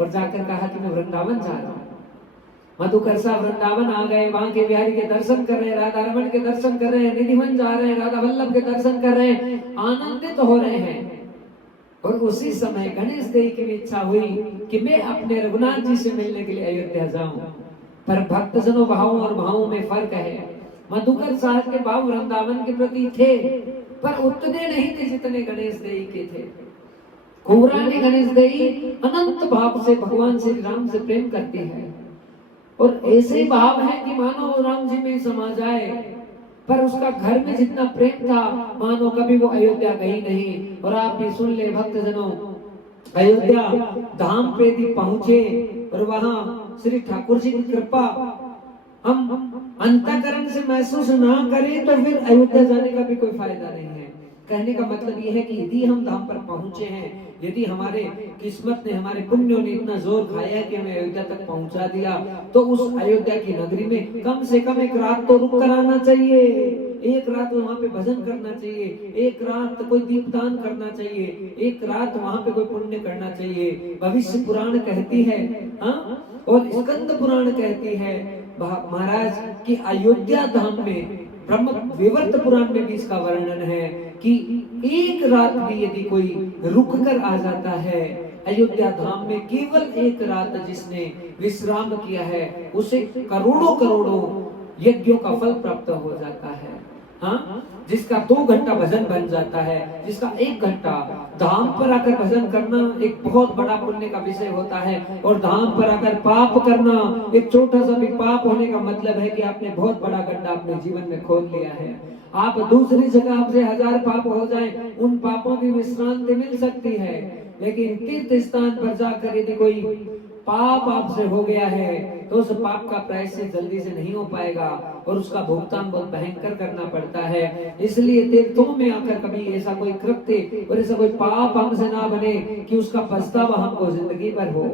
और जाकर कहा कि मैं वृंदावन जा रहा हूँ। मधुकर साहब वृंदावन आ गए, वहां के बिहारी के दर्शन कर रहे हैं, राधा रमन के दर्शन कर रहे हैं, निधिवन जा रहे हैं, राधा वल्लभ के दर्शन कर रहे हैं, आनंदित हो रहे हैं। और उसी समय गणेश देव की इच्छा हुई कि मैं अपने रघुनाथ जी से मिलने के लिए अयोध्या जाऊं। पर भक्तजनों भावों और भावों में फर्क है। मधुकर साहब के भाव वृंदावन के प्रति थे, पर उतने नहीं थे जितने गणेश देव के थे। कुंवरानी गणेश देव अनंत भाव से भगवान श्री राम से प्रेम करती है, और ऐसे भाव है कि मानो राम जी में समा जाए। पर उसका घर में जितना प्रेम था, मानो कभी वो अयोध्या गई नहीं। और आप भी सुन ले भक्तजनों, अयोध्या धाम पे भी पहुंचे और वहां श्री ठाकुर जी की कृपा हम अंतःकरण से महसूस ना करें तो फिर अयोध्या जाने का भी कोई फायदा नहीं है। कहने का मतलब ये है कि यदि हम धाम पर पहुंचे हैं, यदि हमारे किस्मत ने, हमारे पुण्यों ने इतना जोर खाया कि हमें अयोध्या तक पहुंचा दिया, तो उस अयोध्या की नगरी में कम से कम एक रात तो रुक कर आना चाहिए। एक रात वहां पे भजन करना चाहिए, एक रात कोई दीपदान करना चाहिए, एक रात वहां पे कोई पुण्य करना चाहिए। भविष्य पुराण कहती है, हाँ, और स्कंद पुराण कहती है महाराज कि अयोध्या धाम में, ब्रह्म विवर्त पुराण में भी इसका वर्णन है कि एक रात भी यदि कोई रुक कर आ जाता है अयोध्या धाम में, केवल एक रात जिसने विश्राम किया है, उसे करोड़ों करोड़ों यज्ञों का फल प्राप्त हो जाता है। हाँ, जिसका 2 घंटा भजन बन जाता है, जिसका 1 घंटा धाम पर आकर भजन करना एक बहुत बड़ा पुण्य का विषय होता है। और धाम पर आकर पाप करना एक छोटा सा भी पाप होने का मतलब है कि आपने बहुत बड़ा गड्ढा अपने जीवन में खोद लिया है। आप दूसरी जगह आपसे 1000 पाप हो जाएं, उन पापों की विश्रांति मिल सकती है, लेकिन तीर्थ स्थान पर जाकर यदि कोई पाप आपसे हो गया है तो उस पाप का प्रायश्चित जल्दी से नहीं हो पाएगा और उसका भुगतान बहुत भयंकर करना पड़ता है। इसलिए तीर्थों में आकर कभी ऐसा कोई कृत्य और ऐसा कोई पाप हमसे ना बने कि उसका पछतावा हमको जिंदगी भर हो।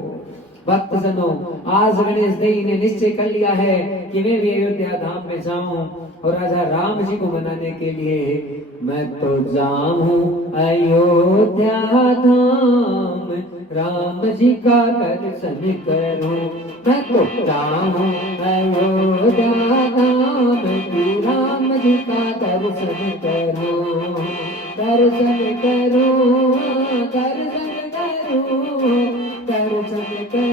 भक्तजनों, आज गणेश देव ने निश्चय कर लिया है कि मैं भी अयोध्या धाम में जाऊं और राजा राम जी को मनाने के लिए मैं तो जाऊं अयोध्या धाम, राम जी का दर्शन करूं। मैं तो जाऊं अयोध्या धाम, राम जी का दर्शन करूं, दर्शन करूं, दर्शन करूं, दर्शन करूं।